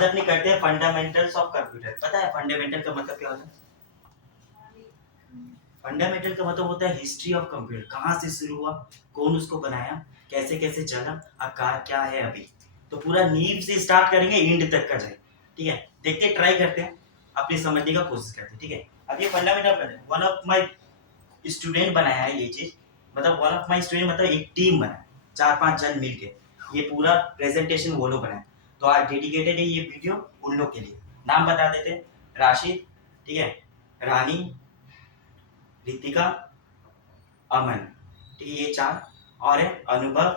आज अपने करते हैं फंडामेंटल्स ऑफ कंप्यूटर। पता है फंडामेंटल का मतलब क्या होता है? फंडामेंटल का मतलब होता है हिस्ट्री ऑफ कंप्यूटर, कहाँ से शुरू हुआ, कौन उसको बनाया, कैसे कैसे चला, आकार क्या है अभी। तो पूरा नींव से स्टार्ट करेंगे, एंड तक का जाए। ठीक है, देखते हैं, ट्राई करते हैं, अपने समझने का कोशिश करते हैं। ठीक है, अब ये fundamental one of my student बनाया है ये चीज, मतलब वन ऑफ माय स्टूडेंट मतलब एक टीम बनाया, 4-5 जन मिलके ये पूरा प्रेजेंटेशन वो लोग बनाए। तो आज डेडिकेटेड है ये वीडियो उन लोग के लिए। नाम बता देते हैं, राशिद, ठीक है, रानी, रितिका, अमन, ठीक है, ये 4 और है अनुभव,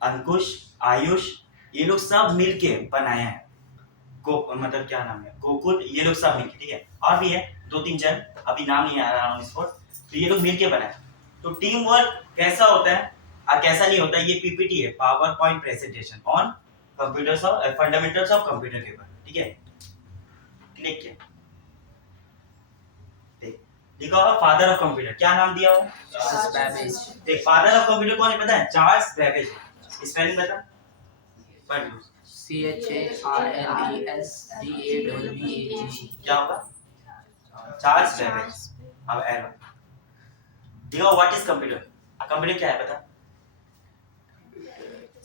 अंकुश, आयुष, ये लोग सब मिलके बनाया है। मतलब क्या नाम है, गोकुल, ये लोग सब मिलके, ठीक है, और भी है 2-3 जन, अभी नाम नहीं आ रहा ऑन स्पॉट। तो ये लोग मिलके बनाए। तो टीम वर्क कैसा होता है और कैसा नहीं होता है, ये पीपीटी है, power point presentation on computers of fundamentals of computer के ऊपर। ठीक है, क्लिक किया, लिखा होगा फादर ऑफ कंप्यूटर, क्या नाम दिया हुआ? Charles Babbage. देख, फादर ऑफ कंप्यूटर कौन है पता है? Charles Babbage. स्पेलिंग बता, पढ़ लो। CHARLESBABBAGE। क्या होगा? Charles Babbage. अब एरो देखो, व्हाट इज कंप्यूटर? कंप्यूटर क्या है पता?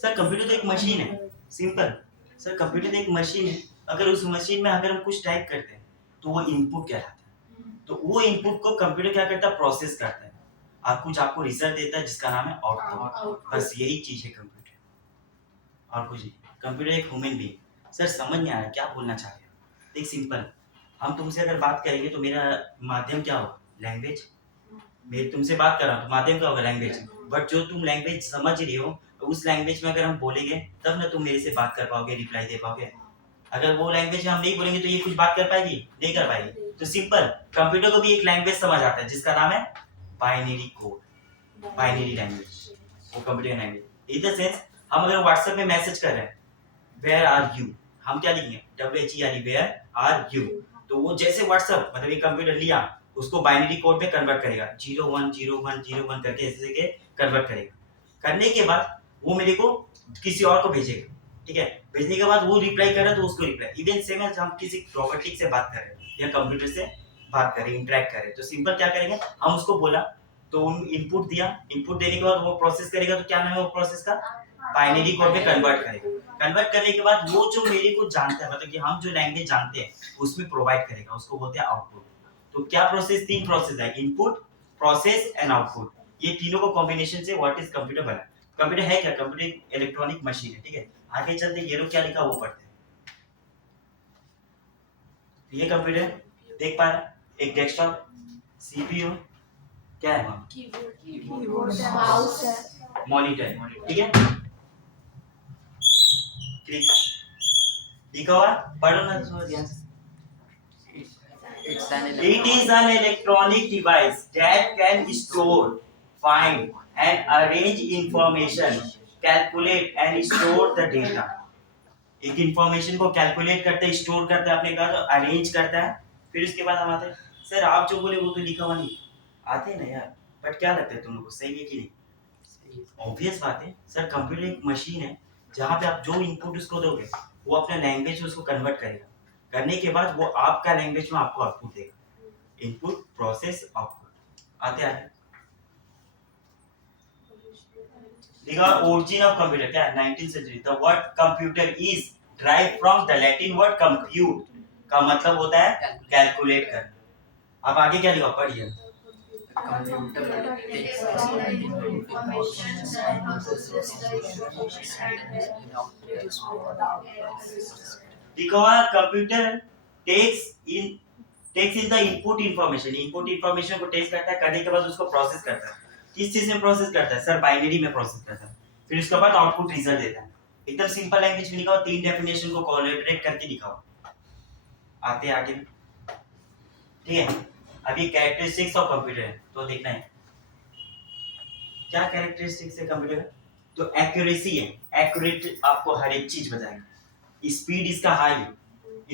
सर कंप्यूटर तो एक मशीन है, सिंपल। सर कंप्यूटर तो एक मशीन है, अगर उस मशीन में अगर हम कुछ टाइप करते हैं तो वो इनपुट कहलाता है। तो वो इनपुट को कंप्यूटर क्या करता है? प्रोसेस करता है और कुछ आपको रिजल्ट देता है जिसका नाम है आउटपुट। बस यही चीज है कंप्यूटर, और कुछ नहीं। कंप्यूटर एक ह्यूमन बीइंग। सर समझ नहीं आ रहा क्या बोलना चाह रहे हो? देख सिंपल, हम तुमसे अगर बात करेंगे तो मेरा माध्यम क्या होगा? लैंग्वेज। मैं तुमसे बात कर रहा हूँ तो माध्यम क्या होगा? लैंग्वेज। बट जो तुम लैंग्वेज समझ रही हो, तो उस लैंग्वेज में अगर हम बोलेंगे तब ना तुम मेरे से बात कर पाओगे, रिप्लाई दे पाओगे। अगर वो लैंग्वेज हम नहीं बोलेंगे तो ये कुछ बात कर पाएगी? नहीं कर पाएगी। तो सिंपल, कंप्यूटर को भी एक लैंग्वेज समझ आता है जिसका नाम है बाइनरी कोड, बाइनरी लैंग्वेज, वो computer language. In the sense, हम अगर व्हाट्सएप में मैसेज कर रहे हैं वेयर आर यू, हम क्या लिखेंगे? WHERE, where are you. तो वो जैसे व्हाट्सएप मतलब ये कंप्यूटर लिया, उसको बाइनरी कोड में कन्वर्ट करेगा, 010101 करके ऐसे के कन्वर्ट करेगा। करने के बाद वो मेरे को किसी और को भेजेगा। ठीक है, भेजने के बाद वो रिप्लाई कर रहा है तो उसको रिप्लाई। इवन सेम है, हम किसी रोबोटिक से बात कर रहे हैं या कंप्यूटर से बात कर रहे हैं, इंटरेक्ट कर रहे हैं, तो सिंपल क्या करेंगे, हम उसको बोला तो इनपुट दिया, इनपुट देने के बाद वो प्रोसेस करेगा। तो क्या नाम है वो प्रोसेस का? बाइनरी कोड में कन्वर्ट करेगा। कन्वर्ट करने के बाद वो जो मेरे को जानता है, मतलब कि हम जो लैंग्वेज जानते हैं उसमें प्रोवाइड करेगा, उसको बोलते हैं आउटपुट। तो क्या प्रोसेस? 3 प्रोसेस है, इनपुट, प्रोसेस एंड आउटपुट। ये तीनों को कॉम्बिनेशन से व्हाट इज कंप्यूटर बना। कंप्यूटर है क्या? कंप्यूटर एक इलेक्ट्रॉनिक मशीन है। ठीक है, आगे चलते ये लोग क्या लिखा वो पढ़ते हैं। ये कंप्यूटर देख पा रहा, एक डेस्कटॉप, सीपीयू, क्या है वहाँ? कीबोर्ड, माउस है, मॉनिटर। ठीक है, क्लिक लिखा हुआ, पढ़ो ना थोड़ा ध्यान से। It is an electronic device that can store, find and arrange information, calculate and store the data. एक इंफॉर्मेशन को कैलकुलेट करता है, स्टोर करता है, आपने कहा तो अरेंज करता है। फिर उसके बाद हम आते हैं, सर आप जो बोले वो तो लिखा हुआ नहीं, आते हैं ना यार, बट क्या लगता है तुम लोग को, सही है कि नहीं? ऑब्वियस बात है सर, कंप्यूटर एक मशीन है जहाँ पे आप जो इनपुट उसको दोगे वो अपना लैंग्वेज में उसको कन्वर्ट करेगा। करने के बाद वो आपका लैंग्वेज में आपको आउटपुट देगा। Input, process, output. आते आते देखा, ओरिजिन ऑफ कंप्यूटर क्या है? 19th century. The word computer is drive from the Latin word compute, का मतलब होता है कैलकुलेट करना। अब आगे क्या लिखा पढ़िए। Computer takes in the input information, input information को टेक्स करता है, करने के बाद उसको प्रोसेस करता है। किस चीज में प्रोसेस करता है? सर बाइनरी में प्रोसेस करता है। फिर उसके बाद आउटपुट रिजल्ट देता है। एकदम सिंपल लैंग्वेज में लिखा हुआ, 3 डेफिनेशन को कोलैबोरेट करके लिखा हुआ। आते आगे, ठीक है। अभी कैरेक्टरिस्टिक्स ऑफ कंप्यूटर है तो देखना है क्या कैरेक्टरिस्टिक्स है कंप्यूटर का। तो एक्यूरेसी है, एक्यूरेट आपको हर एक चीज बताएगा। स्पीड इसका हाई है,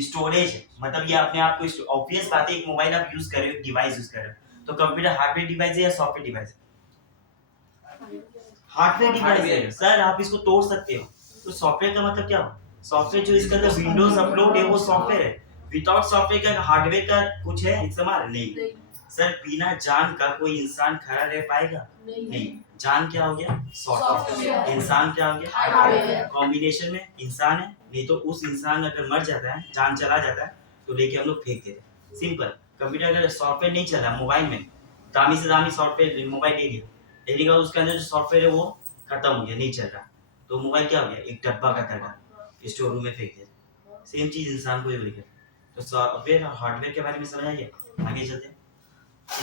स्टोरेज है, मतलब ये अपने आप को, ऑब्वियस बात है, एक मोबाइल आप यूज कर रहे हो, डिवाइस यूज कर रहे हो, तो कंप्यूटर हार्डवेयर डिवाइस है या सॉफ्टवेयर डिवाइस है? हार्डवेयर डिवाइस है सर, आप इसको तोड़ सकते हो। तो सॉफ्टवेयर का मतलब क्या हो? सॉफ्टवेयर जो इसके अंदर विंडोज अपलोड है वो सॉफ्टवेयर है। विदाउट सॉफ्टवेयर का हार्डवेयर का कुछ है इस्तेमाल नहीं। सर बिना जान का कोई इंसान खड़ा रह पाएगा नहीं। जान क्या हो गया? सॉफ्टवेयर। इंसान क्या हो गया? हार्डवेयर। कॉम्बिनेशन में इंसान है, नहीं तो उस इंसान अगर मर जाता है, जान चला जाता है तो लेके हम लोग फेंक देते हैं। सिंपल। कंप्यूटर अगर सॉफ्टवेयर नहीं चला मोबाइल में, दामी से दामी सॉफ्टवेयर मोबाइल ले लिया, लेने के बाद उसके अंदर जो सॉफ्टवेयर है वो खत्म हो गया, नहीं चल रहा, तो मोबाइल क्या हो गया? एक डब्बा का तरह स्टोर रूम में फेंक दिया। सेम चीज इंसान को ही हुई है। तो सॉफ्टवेयर और हार्डवेयर के बारे में समझ आइए। आगे चलते हैं।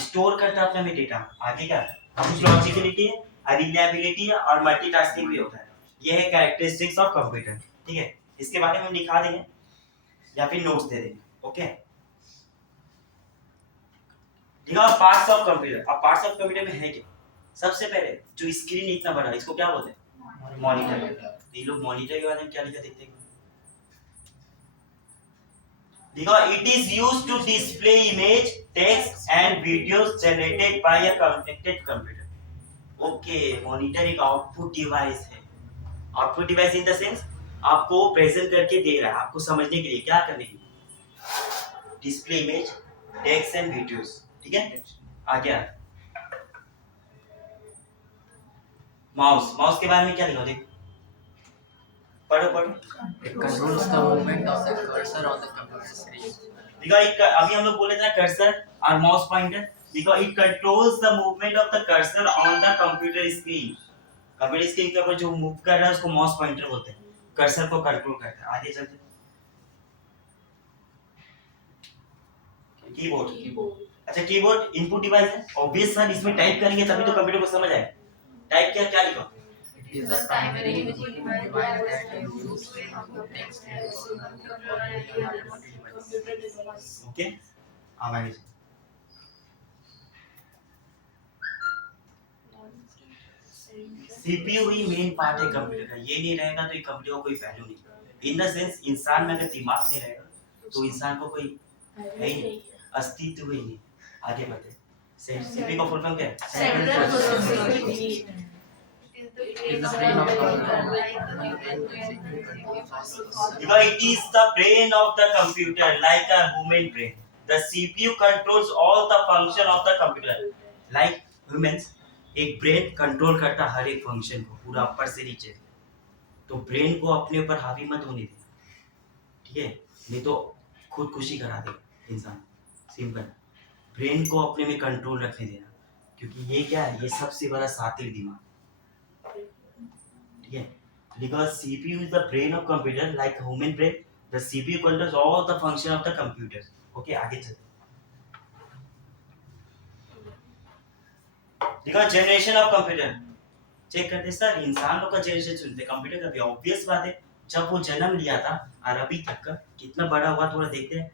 स्टोर करता है अपना में डेटा। आगे क्या है? कुछ लॉजिकलिटी है, रिलायबिलिटी है और मल्टीटास्किंग भी होता है। ये है कैरेक्टरिस्टिक्स ऑफ कंप्यूटर। ठीक है, इसके बारे में हम दिखा देंगे या फिर नोट्स दे देंगे। ओके, ठीक है। Parts of computer. अब पार्ट्स ऑफ कंप्यूटर में है क्या? सबसे पहले जो स्क्रीन इतना बड़ा, इसको क्या बोलते हैं? मॉनिटर। तो ये लोग मॉनिटर के बारे में क्या लिखा देखते हैं। देखो, it is used to display image, text and videos generated by a connected computer. Okay, monitor एक आउटपुट डिवाइस है। Output device in the sense आपको प्रेजेंट करके दे रहा है, आपको समझने के लिए, क्या करने के लिए? Display image, text and videos. ठीक है, आ गया। माउस। माउस के बारे में क्या लिखा देखो, पढ़ो पढ़ो। It controls the movement of the cursor on the computer screen. देखो अभी हम लोग बोले थे ना कर्सर और माउस पॉइंटर। देखो, it controls the movement of the cursor on the computer screen. Computer screen के ऊपर जो मूव कर रहा है उसको माउस पॉइंटर बोलते हैं। कर्सर को कंट्रोल करता है। आगे चलते हैं। कीबोर्ड। अच्छा, कीबोर्ड इनपुट डिवाइस है। ऑब्वियस सर, इसमें टाइप करेंगे तभी तो कंप्यूटर को समझ आए। टाइप किया, क्या लिखा? It is the primary input device that is used to input text and okay, अब आगे। सीपीयू ही मेन पार्ट है कंप्यूटर का। ये नहीं रहेगा तो ये कंप्यूटर को कोई वैल्यू नहीं। इन द सेंस इंसान में अगर दिमाग नहीं रहेगा तो इंसान को कोई है ही नहीं, अस्तित्व ही नहीं। आगे बढ़ते। सीपीयू का फुल फॉर्म क्या है? Central processing unit. is the brain of computer. Because it is the brain of the computer, like a human brain. The CPU controls all the function of the computer. Like humans, एक brain control करता हर एक function को, पूरा ऊपर से नीचे। तो brain को अपने ऊपर हावी मत होने देना, ठीक है? नहीं तो खुदकुशी करा देगा इंसान। सिंपल। ब्रेन को अपने में कंट्रोल रखने देना, क्योंकि ये क्या है? ये सबसे बड़ा सातिर दिमाग। ठीक है, because CPU is the brain of computer, like human brain. The CPU controls all the function of the computer. Okay, आगे चलते। देखो, जनरेशन ऑफ कंप्यूटर चेक करते सर। इंसान लोग का जनरेशन सुनते, कंप्यूटर का भी ऑब्वियस बात है। जब वो जन्म लिया था और अभी तक का कितना बड़ा हुआ, थोड़ा देखते हैं।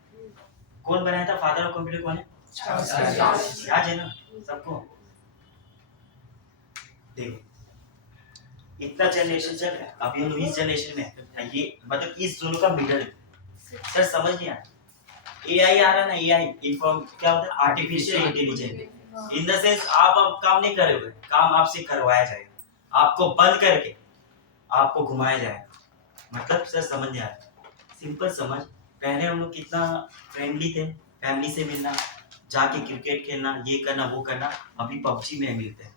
कौन बनाया था फादर ऑफ कंप्यूटर? कौन है? याद है ना सबको? देखो, इतना जनरेशन चल रहा है, अभी हम इस जनरेशन में है। ये मतलब इस दोनों का मिडल है। सर समझ नहीं आया? एआई आ रहा ना, एआई इन्फॉर्म क्या होता है? Artificial intelligence. In the sense आप अब काम नहीं करोगे, काम आपसे करवाया जाएगा। आपको बंद करके आपको घुमाया जाएगा। मतलब सर समझ नहीं आया? सिंपल समझ। पहले हम लोग कितना फ्रेंडली थे, फैमिली से मिलना, जाके क्रिकेट खेलना, ये करना वो करना। अभी पबजी में मिलते हैं,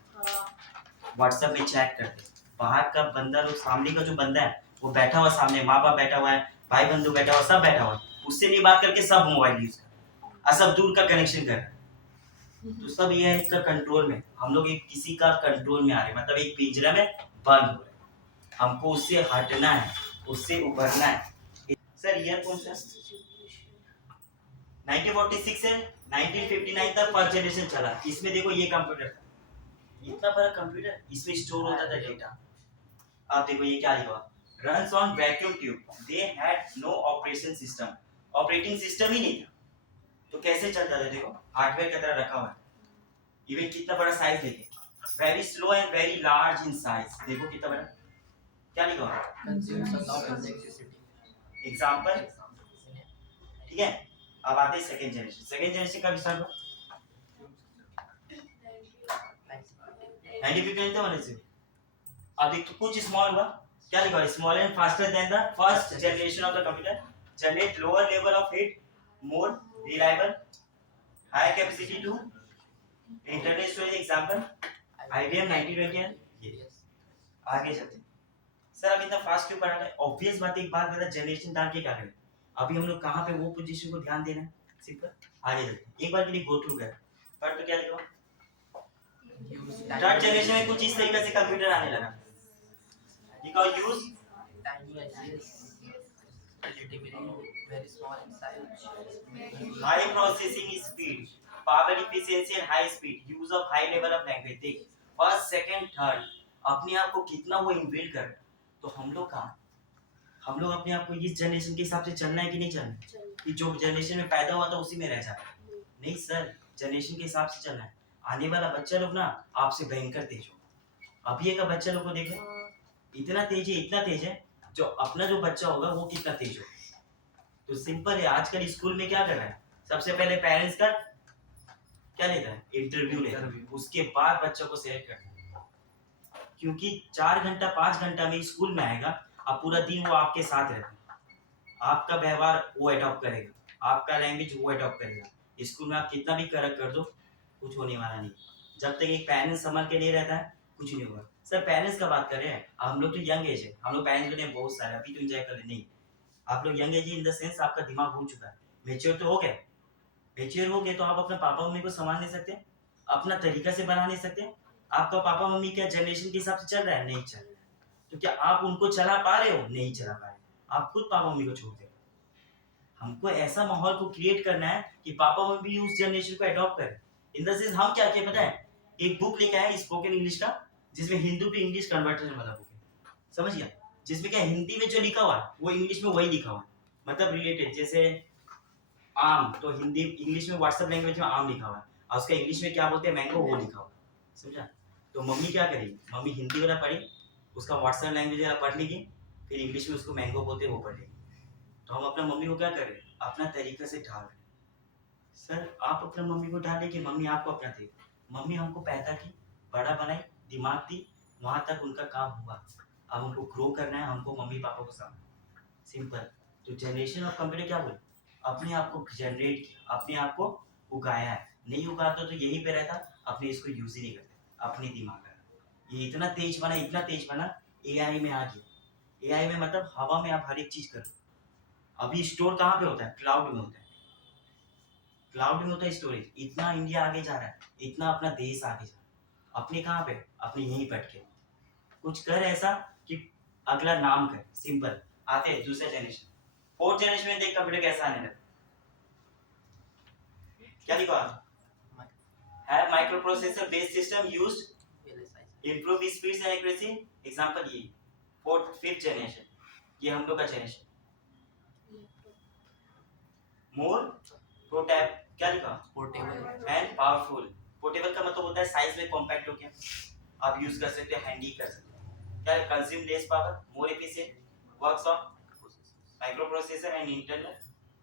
व्हाट्सएप में चैट करते हैं। बाहर का बंदा लोग, सामने का जो बंदा है वो बैठा हुआ, सामने माँ बाप बैठा हुआ है, भाई बंधु बैठा हुआ, सब बैठा हुआ है, उससे नहीं बात करके सब मोबाइल यूज कर रहे हैं और सब दूर का कनेक्शन कर रहे हैं। तो सब ये है इसका कंट्रोल में। हम लोग एक किसी का कंट्रोल में आ रहे हैं, मतलब एक पिंजरा में बंद हो रहे हैं। हमको उससे हटना है, उससे उभरना है। सर ईयर कौन सा? 1946 से 1959 तक फर्स्ट जनरेशन चला। इसमें देखो ये कंप्यूटर था, इतना बड़ा कंप्यूटर, इसमें स्टोर होता था डेटा। आप देखो ये क्या लिखा, runs on vacuum tube. They had no operation system. Operating system ही नहीं था, तो कैसे चलता था? देखो हार्डवेयर की तरह रखा हुआ है। इवन कितना बड़ा साइज देखिए, very slow and very large in size. देखो कितना बड़ा, क्या लिखा हुआ है? Consumes a lot of electricity. Example. ठीक है, अब आते हैं सेकंड जनरेशन। सेकंड जनरेशन का विस्तार हो 1959 से। अब देख तो कुछ स्मॉल हुआ, क्या लिखा है? Smaller and faster than the first generation of the computer, generate lower level of heat, more reliable, high capacity to internet storage. Example IBM 9020 है ये। आगे चलते हैं। सर अब इतना फास्ट क्यों पढ़ा रहे हैं? ऑब्वियस बात है, एक बात बता, जनरेशन डाल के क्या करें? अभी हम लोग कहाँ पे वो पोजीशन को ध्यान देना है, सिंपल। आगे चलते हैं, एक बार के लिए गो थ्रू कर। पर तो क्या लिखा? थर्ड जनरेशन में कुछ इस तरीके से कंप्यूटर आने लगा। लिखा use very small in size. high processing speed, power efficiency and high speed, use of high level of language। देख फर्स्ट सेकंड थर्ड अपने आप को कितना वो इनबिल्ड कर रहा है। तो हम लोग कहाँ, हम लोग अपने आप को इस जनरेशन के हिसाब से चलना है कि नहीं चलना है? कि जो जनरेशन में पैदा हुआ था उसी में रह जाए? नहीं सर, जनरेशन के हिसाब से चलना है। आने वाला बच्चा लोग ना आपसे भयंकर तेज हो। अभी का बच्चा लोग को देखे, इतना तेज है, इतना तेज है, जो अपना जो बच्चा होगा वो कितना तेज होगा। तो सिंपल है, आजकल स्कूल में क्या कर रहा है? सबसे पहले पेरेंट्स का क्या लेता है? इंटरव्यू लेता है, उसके बाद बच्चों को सिलेक्ट करता है। क्योंकि 4 घंटा 5 घंटा में स्कूल में आएगा, अब पूरा दिन वो आपके साथ रहता है, आपका व्यवहार वो अडॉप्ट करेगा, आपका लैंग्वेज वो अडॉप्ट करेगा। स्कूल में आप कितना भी करेक्ट कर दो, कुछ होने वाला नहीं। जब तक एक पेरेंट्स संभाल के नहीं रहता है, कुछ नहीं होगा। सर पेरेंट्स का बात कर रहे हैं, हम लोग तो यंग एज है, हम लोग पेरेंट्स बने बहुत सारे, अभी तो एंजॉय कर रहे नहीं। आप लोग young age in the sense आपका दिमाग हो चुका है, मेच्योर तो हो गए। मेच्योर हो गए तो आप अपने पापा मम्मी को संभाल नहीं सकते, अपना तरीका से बना नहीं सकते। आपका पापा मम्मी क्या जनरेशन के हिसाब से चल रहा है? नहीं चल रहा है। तो क्या आप उनको चला पा रहे हो? नहीं चला पा रहे। आप खुद पापा मम्मी को छोड़ दे। हमको ऐसा माहौल को क्रिएट करना है कि पापा मम्मी उस जनरेशन को अडॉप्ट करें। इन द सेंस हम क्या किए पता है? एक बुक लेके आए स्पोकन इंग्लिश का, जिसमें हिंदी टू इंग्लिश कन्वर्टर वाला बुक है, समझ गया? जिसमें क्या हिंदी में जो लिखा हुआ है वो इंग्लिश में वही लिखा हुआ है, मतलब रिलेटेड। जैसे आम, तो हिंदी इंग्लिश में व्हाट्सएप लैंग्वेज में आम लिखा हुआ है, और उसका इंग्लिश में क्या बोलते हैं मैंगो, वो लिखा हुआ है, समझा? तो मम्मी क्या करेगी? मम्मी हिंदी वाला पढ़ी, उसका व्हाट्सएप लैंग्वेज वाला पढ़ लेगी, फिर इंग्लिश में उसको मैंगो बोलते हैं वो पढ़ लेगी। तो हम अपना मम्मी को क्या करें? अपना तरीका से ढाल रहे। सर आप अपना मम्मी को ढाले कि मम्मी आपको अपना दे? मम्मी हमको पैदा की, बड़ा बनाई, दिमाग दी, वहां तक उनका काम हुआ। अब हमको ग्रो करना है, हमको मम्मी पापा को सामने, सिंपल। तो जनरेशन ऑफ कंप्यूटर क्या बोले? अपने आप को जनरेट किया, अपने आप को उगाया है। नहीं उगाता तो यहीं पे रहता, अपने इसको यूज ही नहीं करते, अपने दिमाग का। ये इतना तेज बना, इतना तेज बना, एआई में आ गया। एआई में मतलब हवा में आप हर एक चीज करो। अभी स्टोर कहाँ पे होता है? क्लाउड में होता है। क्लाउड में होता है स्टोरेज। इतना इंडिया आगे जा रहा है, इतना अपना देश आगे जा रहा है। अपने कहाँ पे? अपने यहीं पे अटके। कुछ कर ऐसा कि अगला नाम कर, सिंपल। आते हैं दूसरे जनरेशन, फोर्थ जनरेशन में देख कंप्यूटर कैसा आने लगा। क्या लिखा है? Micro processor based system used improve speed and accuracy. Example ये फोर्थ फिफ्थ जनरेशन, ये हम लोग का जनरेशन। मोर प्रोटैप, क्या लिखा? Portable. And powerful. पोर्टेबल का मतलब होता है साइज में कॉम्पैक्ट हो गया, आप यूज कर सकते हैं, हैंडी कर सकते हैं। क्या? Consume less power, more efficient, works on micro processor and internal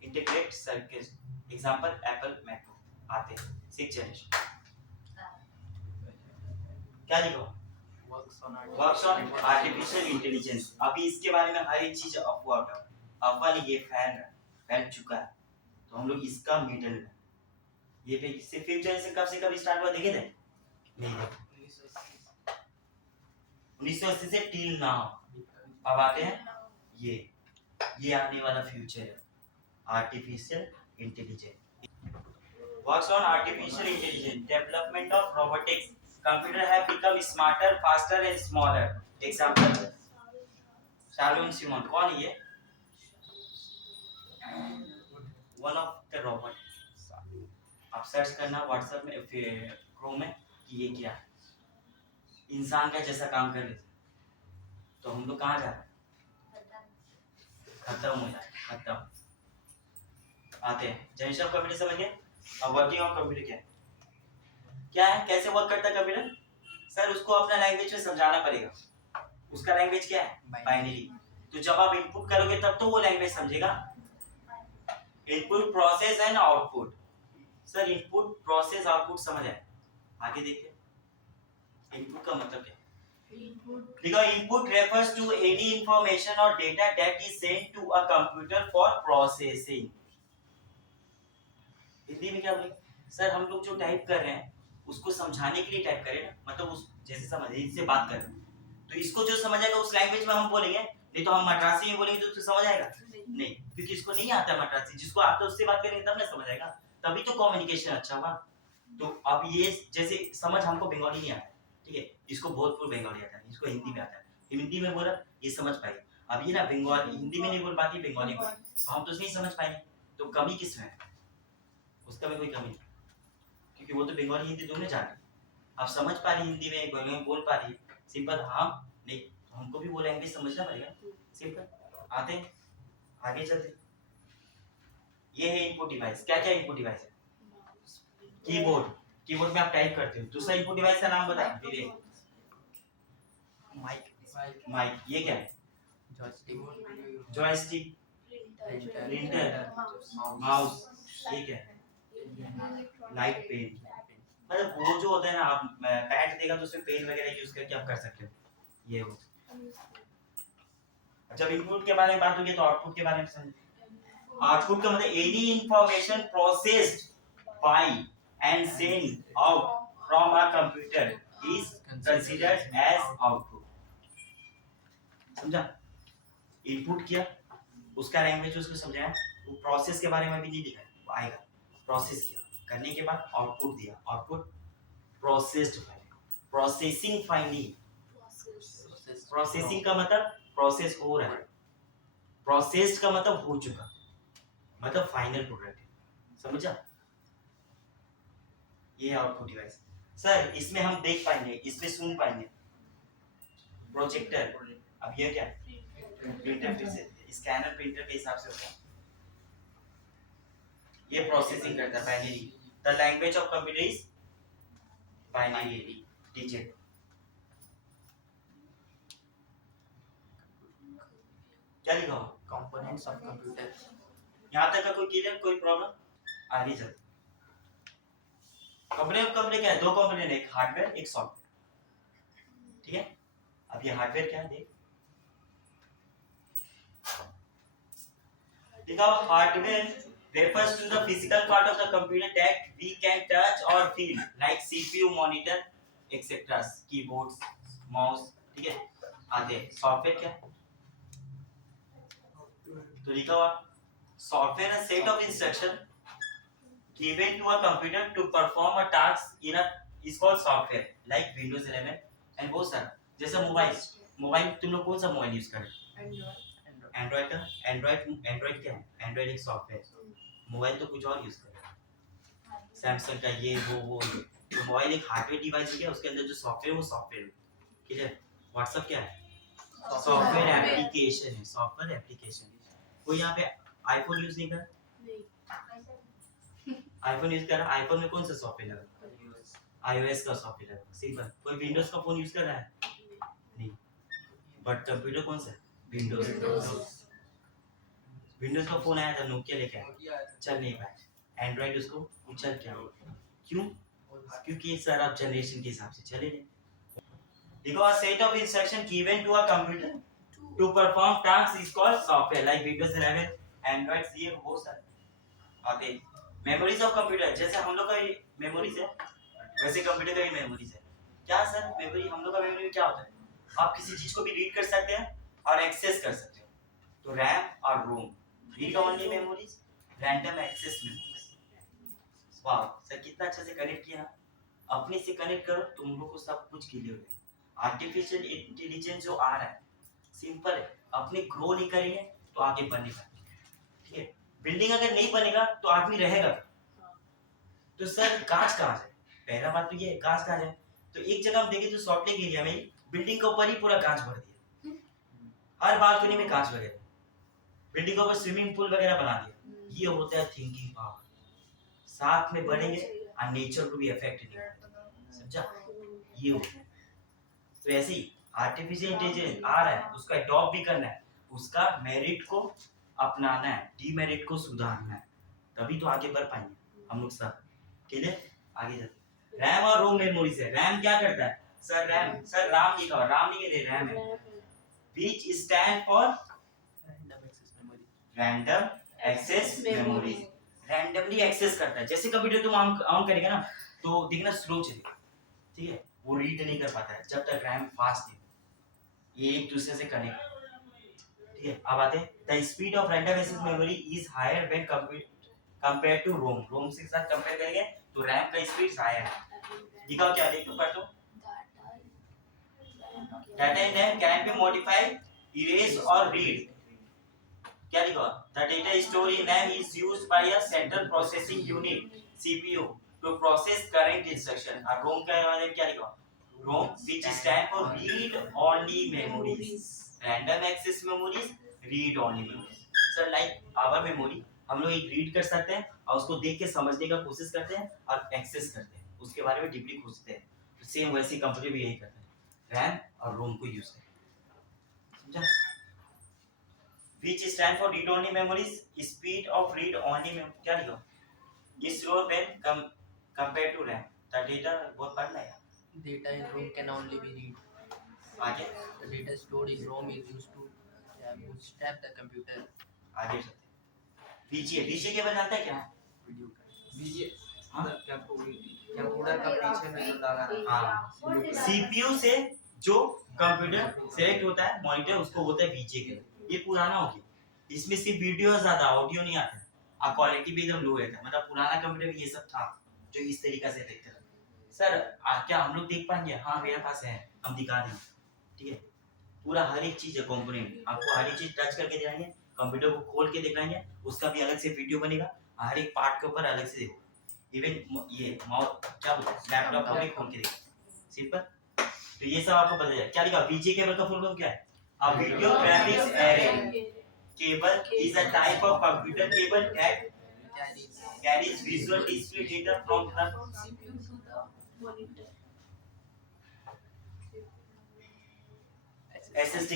integrate circuit. Example Apple MacBook. आते हैं सिक्स जनरेशन, क्या लिखा? Works on artificial intelligence. अभी इसके बारे में हर एक चीज अफवाह उठा, अफवाह नहीं, ये फैल चुका है। तो हम लोग इसका मिडल में, ये पे इससे फिफ्थ जनरेशन कब से कब स्टार्ट हुआ देखे थे? नहीं देखे। 1980 से टिल नाउ। अब आते हैं ये आने वाला फ्यूचर है, artificial intelligence. Works on artificial intelligence, development of robotics. Computer have become smarter, faster and smaller. Example Sharlon Simon. कौन है ये? One of the robot. आप सर्च करना व्हाट्सएप में, फिर क्रोम में कि ये क्या है, इंसान का जैसा काम कर लेते। तो हम लोग कहाँ जा रहे हैं? खत्म हो जाए, खत्म। आते हैं जनरेशन ऑफ कंप्यूटर, समझ गए? अब वर्किंग ऑन कंप्यूटर क्या है, कैसे वर्क करता है कंप्यूटर? सर उसको अपना लैंग्वेज में समझाना पड़ेगा। उसका लैंग्वेज क्या है? बाइनरी। तो जब आप इनपुट करोगे तब तो वो लैंग्वेज समझेगा। Input, process and output. Sir input, process, output समझ आए? आगे देखते हैं। इनपुट का मतलब क्या है? देखो input refers to any information और data that is sent to a computer for processing. Hindi में क्या बोले सर, हम लोग जो टाइप कर रहे हैं उसको समझाने के लिए टाइप करें ना, मतलब उस जैसे समझ इससे बात कर रहे हैं तो इसको जो समझ आएगा उस लैंग्वेज में हम बोलेंगे, नहीं तो हम मद्रासी में बोलेंगे तो समझ आएगा नहीं, क्योंकि इसको नहीं आता मद्रासी। जिसको आता है उससे बात करेंगे तब ना समझ आएगा, तभी तो कम्युनिकेशन अच्छा होगा। तो अब ये जैसे समझ हमको बंगाली नहीं आता, ठीक है, इसको भोजपुर बंगाली आता है, इसको हिंदी में आता है, हिंदी में बोला ये समझ पाए। अब ये ना बंगाली हिंदी में नहीं बोल पाती, बंगाली में तो हम तो नहीं समझ पाएंगे, तो कमी किस में है? उसका भी कोई कमी नहीं, क्योंकि वो तो बंगाली हिंदी दोनों जाने, आप समझ पा रही हिंदी में, बंगाली में बोल पा रही सिंपल। हम नहीं तो हमको भी वो लैंग्वेज समझना पड़ेगा सिंपल। आते हैं आगे चलते। ये है इनपुट डिवाइस। क्या क्या इनपुट डिवाइस है? कीबोर्ड, कीबोर्ड में आप टाइप करते हो। दूसरा इनपुट डिवाइस का नाम बता दीजिए। माइक, माइक ये क्या है? joystick, जॉयस्टिक, प्रिंटर, माउस ये क्या है? लाइट पेन, मतलब वो जो होता है ना, आप पैड देगा तो उसमें पेन वगैरह यूज करके आप कर सकते हो, ये हो। जब इनपुट के बारे में बात होगी तो आउटपुट के बारे में समझें। आउटपुट का मतलब any information processed by and send out from a computer is considered as output. समझा? इनपुट किया, उसका लैंग्वेज उसको समझाया, वो प्रोसेस के बारे में भी नहीं लिखा है, वो आएगा। प्रोसेस किया, करने के बाद आउटपुट दिया, output processed file, processing filing. Processing का मतलब प्रोसेस हो रहा है, प्रोसेस्ड का मतलब हो चुका, मतलब फाइनल प्रोडक्ट है। समझा? ये आउटपुट डिवाइस। सर इसमें हम देख पाएंगे, इसमें सुन पाएंगे, प्रोजेक्टर। अब ये क्या? प्रिंटर, फिर से स्कैनर प्रिंटर के हिसाब से होता है। ये प्रोसेसिंग करता है binary. The language of computer is binary digit. क्या लिखा हो? components of computer, यहाँ तक का कोई क्लियर, कोई प्रॉब्लम? आगे चलते। कंपोनेंट कंपोनेंट क्या है? दो कंपोनेंट है, एक हार्डवेयर एक सॉफ्टवेयर, ठीक है। अब ये हार्डवेयर क्या है देख, देखो hardware refers to the physical part of the computer that we can touch or feel like CPU, monitor, etc. keyboards, mouse, ठीक है। आते हैं सॉफ्टवेयर क्या है? तो लिखा हुआ software a set of instruction given to a computer to perform a task in a is called software like Windows 11 and बहुत सारा। जैसे मोबाइल तुम लोग कौन सा मोबाइल यूज कर रहे हो? एंड्रॉइड का। एंड्रॉइड क्या है? एंड्रॉइड एक सॉफ्टवेयर। मोबाइल तो कुछ और यूज कर रहे हैं, सैमसंग का ये वो तो मोबाइल एक हार्डवेयर डिवाइस है, उसके अंदर जो सॉफ्टवेयर वो सॉफ्टवेयर है, ठीक है। व्हाट्सएप क्या है? सॉफ्टवेयर एप्लीकेशन है, सॉफ्टवेयर एप्लीकेशन। कोई यहाँ पे आईफोन यूज नहीं कर? आईफोन यूज कर रहा है, आईफोन में कौन सा सॉफ्टवेयर लगा? आईओएस का सॉफ्टवेयर लगा, सिंपल। कोई विंडोज का फोन यूज कर रहा है? नहीं। बट कंप्यूटर कौन सा? विंडोज। विंडोज का फोन आया था, नोकिया लेके आया, चल नहीं पाया। एंड्रॉइड उसको चल क्या, क्यों? क्योंकि सर आप जनरेशन के हिसाब से चले नहीं। देखो a set of instruction given to a computer to perform tasks is called software like Windows 11, Android, ये बहुत सारे आते। मेमोरीज ऑफ कंप्यूटर, जैसे हम लोग का मेमोरीज है वैसे कंप्यूटर का भी मेमोरीज है। क्या सर मेमोरी, हम लोग का मेमोरी क्या होता है? आप किसी चीज को भी रीड कर सकते हैं और एक्सेस कर सकते हो, तो रैम और ROM. Read only memories, random access memories. वाह सर कितना अच्छा से कनेक्ट किया। अपने से कनेक्ट करो, तुम लोग को सब कुछ क्लियर हो जाएगा। आर्टिफिशियल इंटेलिजेंस जो आ रहा है सिंपल है, अपने ग्रो नहीं करेंगे तो आगे बढ़ नहीं पाएंगे, ठीक है। बिल्डिंग अगर नहीं बनेगा तो आदमी रहेगा, तो सर कांच कहाँ है? पहला बात तो ये है, कांच कहाँ है? तो एक जगह हम देखें तो सॉल्ट लेक एरिया में बिल्डिंग के ऊपर ही पूरा कांच भर दिया, हर बालकनी में कांच वगैरह, बिल्डिंग के ऊपर स्विमिंग पूल वगैरह बना दिया। ये होता है थिंकिंग पावर। साथ में बढ़ेंगे और नेचर को भी अफेक्ट नहीं करेंगे, समझा? ये होता है। तो ऐसे ही आर्टिफिशियल इंटेलिजेंस आ रहा है, उसका अडॉप्ट भी करना है, उसका मेरिट को अपनाना है, डीमेरिट को सुधारना है, तभी तो आगे बढ़ पाएंगे हम लोग सब, ठीक है। आगे चलते। रैम और रोम मेमोरी से, रैम क्या करता है? सर रैम, सर राम लिखा हुआ, राम नहीं कह रैम है। Which stand for Random access memory. random access memory, randomly access करता है। जैसे कंप्यूटर तुम ऑन करेगा ना तो देखना स्लो चलेगा, ठीक है, वो रीड नहीं कर पाता है जब तक रैम फास्ट नहीं, ये एक दूसरे से कनेक्ट, ठीक है। अब आते हैं the speed of random access memory is higher when compare to ROM, ROM से साथ कंपेयर करेंगे तो रैम का स्पीड हायर है। दिखाओ क्या देखो पढ़ तो, data in RAM can be modified, erase और रीड, क्या लिखा the data store in RAM is used by a central processing unit CPU to process current instruction. और रोम का मतलब क्या लिखा, ROM which stand for read only memories, random access memories, read only memories. Sir like our memory, हम लोग एक read कर सकते हैं और उसको देख के समझने का कोशिश करते हैं और एक्सेस करते हैं, उसके बारे में डीपली खोजते हैं। तो सेम वैसे कंप्यूटर भी यही करते हैं, रैम और रोम को यूज करते हैं, समझा। Which stand for read only memories, speed of read only memory, क्या लिखा is slower when compared to RAM। the data बहुत पढ़ना है Data in ROM can only be read. आगे, The data stored in ROM is used to bootstrap the computer. आगे चलते VGA, VGA केवल जानता है क्या, Video. बीजे हाँ कंप्यूटर का पीछे में जो लगा है। हाँ, सीपीयू से जो कंप्यूटर सेलेक्ट होता है मॉनिटर, उसको बोलते हैं VGA केवल। ये पुराना हो गया, इसमें सिर्फ वीडियो ज्यादा, ऑडियो नहीं आता और क्वालिटी भी एकदम लो रहता है, मतलब पुराना कंप्यूटर में ये सब था जो इस तरीका से देखते थे। सर क्या हम लोग देख पाएंगे, हाँ मेरे पास है, हम दिखा देंगे, ठीक है। पूरा हर एक चीज है कंपोनेंट, आपको हर एक चीज टच करके दिखाएंगे, कंप्यूटर को खोल के दिखाएंगे, उसका भी अलग से वीडियो बनेगा, हर एक पार्ट के ऊपर अलग से देखो। इवन ये माउस क्या बोलते हैं, लैपटॉप को भी खोल के देखो, सिंपल। तो ये सब आपको पता है क्या लिखा, VGA केबल का फुल फॉर्म क्या है, a video graphics array cable is a type of computer cable that carries visual display data from the CPU to the monitor. SSD,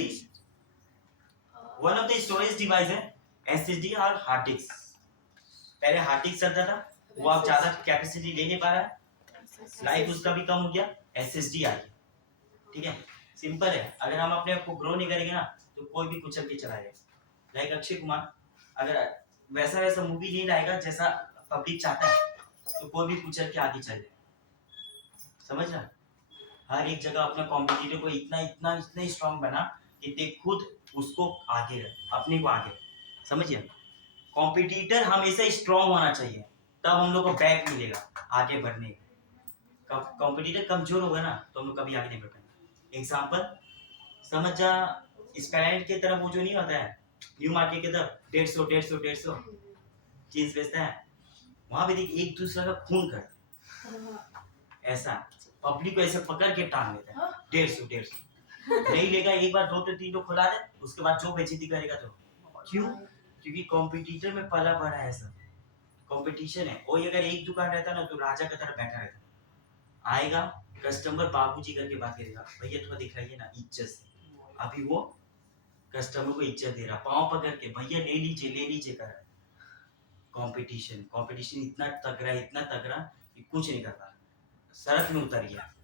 one of the storage device है SSD और hard disk. पहले hard disk चलता था, वो अब ज्यादा capacity ले नहीं पा रहा है, लाइफ उसका भी कम हो गया, SSD आ गया, ठीक है। सिंपल है, अगर हम अपने आप को ग्रो नहीं करेंगे ना तो कोई भी कुचल के चला जाएगा। लाइक अक्षय कुमार अगर वैसा वैसा मूवी नहीं लाएगा जैसा पब्लिक चाहता है तो कोई भी कुचल के आगे चल जाए, समझ रहा। हर एक जगह अपना कॉम्पिटिटर को इतना इतना इतना स्ट्रांग बना कि ते खुद उसको आगे रख, अपने को आगे, समझिए। कॉम्पिटिटर हमेशा स्ट्रांग होना चाहिए, तब हम लोग को बैक मिलेगा आगे बढ़ने का। कॉम्पिटिटर कमजोर होगा ना तो हम लोग कभी आगे नहीं बढ़ पाएंगे। एग्जाम्पल समझ जा, स्पैलेंट की तरफ वो जो नहीं होता है न्यू मार्केट की तरफ 150 चीज बेचता है, वहां पे देख एक दूसरे का खून कर, ऐसा पब्लिक को ऐसे पकड़ के टांग लेता है, 150 नहीं लेगा, एक बार 2 3 तो खुला दे, उसके बाद जो बेइज्जती करेगा तो क्यों, क्योंकि कॉम्पिटिटर में पला पड़ा है, सब कंपटीशन है। और अगर एक दुकान रहता ना तो राजा की तरह बैठा रहता, आएगा कस्टमर बाबूजी करके बात करेगा, भैया थोड़ा दिखाइए ना इज्जत से, अभी वो कस्टमर को इज्जत दे रहा, पाँव पकड़ के भैया ले लीजिए कर रहा है। कंपटीशन इतना तगड़ा कि कुछ नहीं कर पा रहा, सड़क में उतर गया,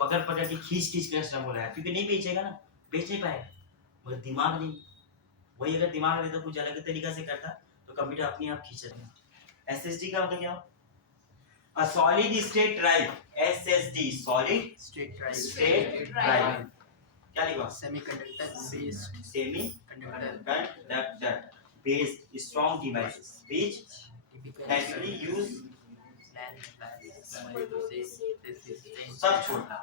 पकड़ के खींच कर कस्टमर बोला है, क्योंकि नहीं बेचेगा ना, बेच नहीं पाएगा, मगर दिमाग नहीं। वही अगर दिमाग रहता कुछ अलग तरीका से करता तो कंप्यूटर अपने आप खींच लेगा। SSD का मतलब क्या, a solid state drive, SSD solid State drive. state drive, क्या लिखा, Semiconductor based. semiconductor based strong devices which typically use सब छोटा।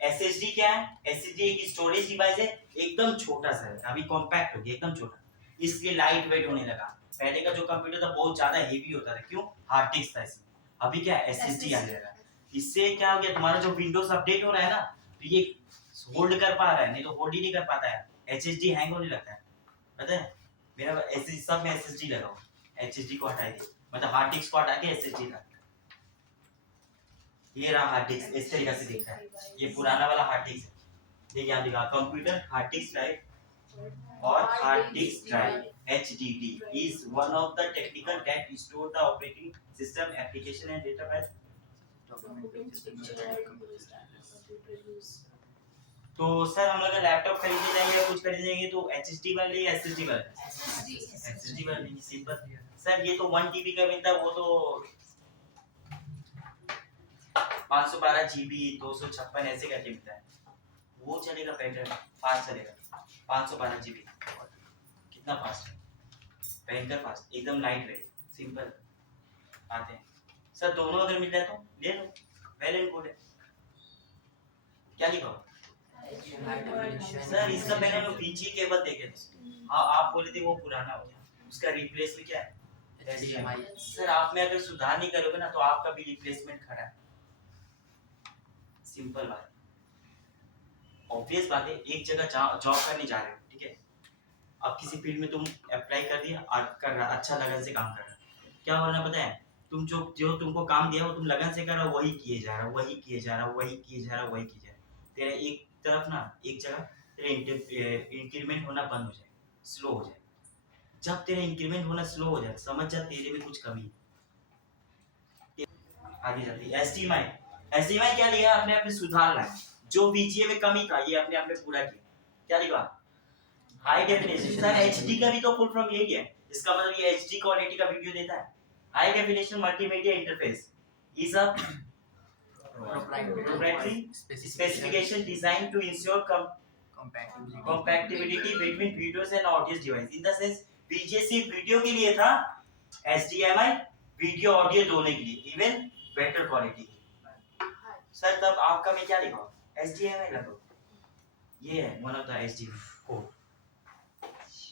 SSD क्या है, SSD एक स्टोरेज डिवाइस है, एकदम छोटा सा है, अभी कॉम्पैक्ट हो गया, एकदम छोटा, इसलिए लाइट वेट होने लगा। पहले का जो कंप्यूटर था बहुत ज्यादा हेवी होता था, क्यों, हार्ड डिस्क था इसमें, अभी क्या है SSD आ गया। इससे क्या हो गया, तुम्हारा जो विंडोज अपडेट हो रहा है ना तो ये होल्ड कर पा रहा है, नहीं तो होल्ड ही नहीं कर पाता है, HSD हैंग होने लगता है, पता है। मेरा SSD सब में SSD लगा हुआ, HSD को हटा दिया, मतलब हार्ड डिस्क को हटा के SSD लगा। ये रहा हार्ड डिस्क, इस तरीके से दिखता है, ये पुराना वाला हार्ड डिस्क है, देखिए यहाँ दिखा कंप्यूटर हार्ड डिस्क ड्राइव और hard disk drive HDD is one of the technical that store the operating system application and database तो सर हम अगर लैपटॉप खरीदने जाएंगे या कुछ खरीदने जाएंगे तो एचएसडी वाले या एसएसडी वाले? एसएसडी वाले नहीं, सिंपल। सर ये तो 1 टीबी का मिलता है, वो तो 512 जीबी 256 ऐसे करके मिलता है, वो चलेगा बेटर, फास्ट चलेगा। 512 जीबी कितना फास्ट है, भयंकर फास्ट, एकदम लाइट वेट, सिंपल आते हैं। सर दोनों अगर मिल जाए तो ले लो, वेल एंड गुड है। क्या लिखा हो? सर इसका पहले हम पीछे केबल देखे थे, हाँ आप बोले थे वो पुराना हो गया, उसका रिप्लेसमेंट क्या है? HDMI। सर आप में अगर सुधार नहीं करोगे ना तो आपका भी रिप्लेसमेंट खड़ा है, सिंपल बात। ऑब्वियस बात है, एक जगह जॉब करने जा रहे हो, ठीक है, अब किसी फील्ड में तुम अप्लाई कर दिया, कर रहा, अच्छा लगन से काम कर रहा, क्या हो रहा पता है, तुम जो तुमको काम दिया वो तुम लगन से कर रहा हो, वही किए जा रहा, वही किए जा रहा, वही किए जा रहा, वही किए जा रहा। तेरा एक तरफ ना, एक जगह तेरा इंक्रीमेंट होना बंद हो जाए, स्लो हो जाए। जब तेरा इंक्रीमेंट होना स्लो हो जाए, समझ जा तेरे में कुछ कमी है। आगे जाती है एसडीएमआई क्या लिया, अपने आप में सुधार लाए, जो बीजीए में कमी था ये अपने आप में पूरा किया। क्या लिखा? High definition. सर एचडी का भी तो फुल फॉर्म यही है, इसका मतलब ये एचडी क्वालिटी का वीडियो देता है। High definition multimedia interface is a proprietary specification designed to ensure compatibility between videos and audio device. In the sense VGA सिर्फ वीडियो के लिए था, HDMI वीडियो ऑडियो दोनों के लिए, इवन बेटर क्वालिटी की। सर तब आपका में क्या लिखा? HDMI लगो, ये है one of the HDMI code,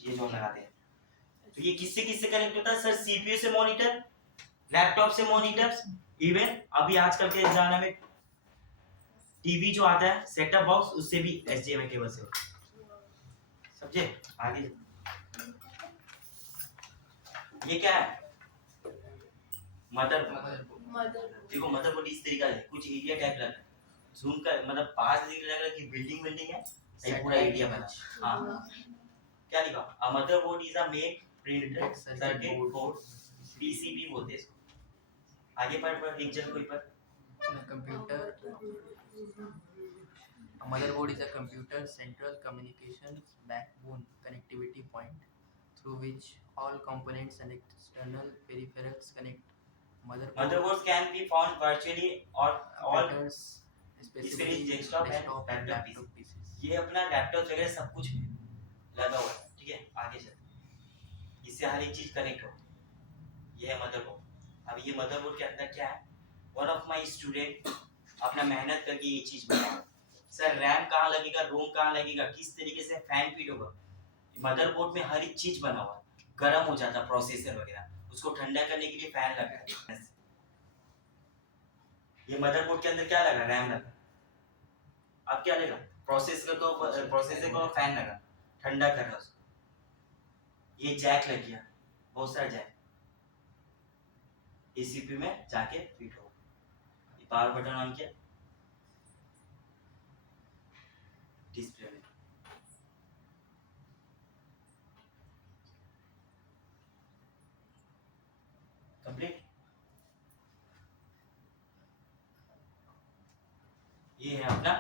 ये जो लगाते हैं। तो ये किससे कनेक्ट होता है? सर सीपीयू से मॉनिटर, लैपटॉप से मॉनिटर, इवन अभी आजकल के जमाने में टीवी जो आता है सेटअप बॉक्स, उससे भी HDMI केबल से होता है, समझे? आगे ये क्या है? मदरबोर्ड। देखो मदरबोर्ड इस तरीका है, कुछ एरिया टाइप लग रहा है, जूम कर मतलब पास दिख लग रहा है कि बिल्डिंग है, ये पूरा एरिया बना। हाँ क्या लिखा? A motherboard is a main printed circuit board, PCB बोलते हैं इसको। आगे पढ़ एक जन कोई पर computer. A motherboard is a computer central communications backbone connectivity point through which all components and external peripherals connect. Motherboards can be found virtually or all especially desktop and laptop pieces. ये अपना laptop वगैरह सब कुछ में लगा हुआ है, ठीक है। आगे चल, इससे हर एक चीज कनेक्ट हो, ये है मदरबोर्ड। अब ये मदरबोर्ड के अंदर क्या है? वन ऑफ माय स्टूडेंट अपना मेहनत करके ये चीज बनाया। सर रैम कहाँ लगेगा, रोम कहाँ लगेगा, किस तरीके से फैन फीड होगा, मदरबोर्ड में हर एक चीज बना हुआ है। गर्म हो जाता प्रोसेसर वगैरह, उसको ठंडा करने के लिए फैन लगा है। ये मदरबोर्ड के अंदर क्या लगा? रैम लगा। अब क्या लगा? प्रोसेसर को फैन लगा, ठंडा कर रहा उसको। ये जैक लग गया, बहुत सारा जैक एसीपी में जाके फिट हो। ये पावर बटन ऑन किया, डिस्प्ले में कंप्लीट। ये है अपना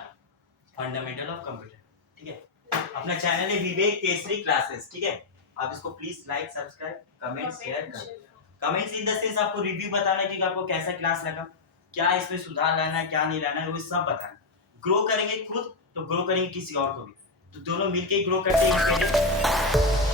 फंडामेंटल ऑफ कंप्यूटर, ठीक है। अपना चैनल है विवेक केसरी क्लासेस, ठीक है। आप इसको please like, subscribe, comment, share कर। कमेंट्स इन द सेंस आपको रिव्यू बताना है कि आपको कैसा क्लास लगा, क्या इसमें सुधार लाना है, क्या नहीं लाना है, वो सब बताना। ग्रो करेंगे खुद तो ग्रो करेंगे किसी और को भी, तो दोनों मिलके ग्रो करते हैं।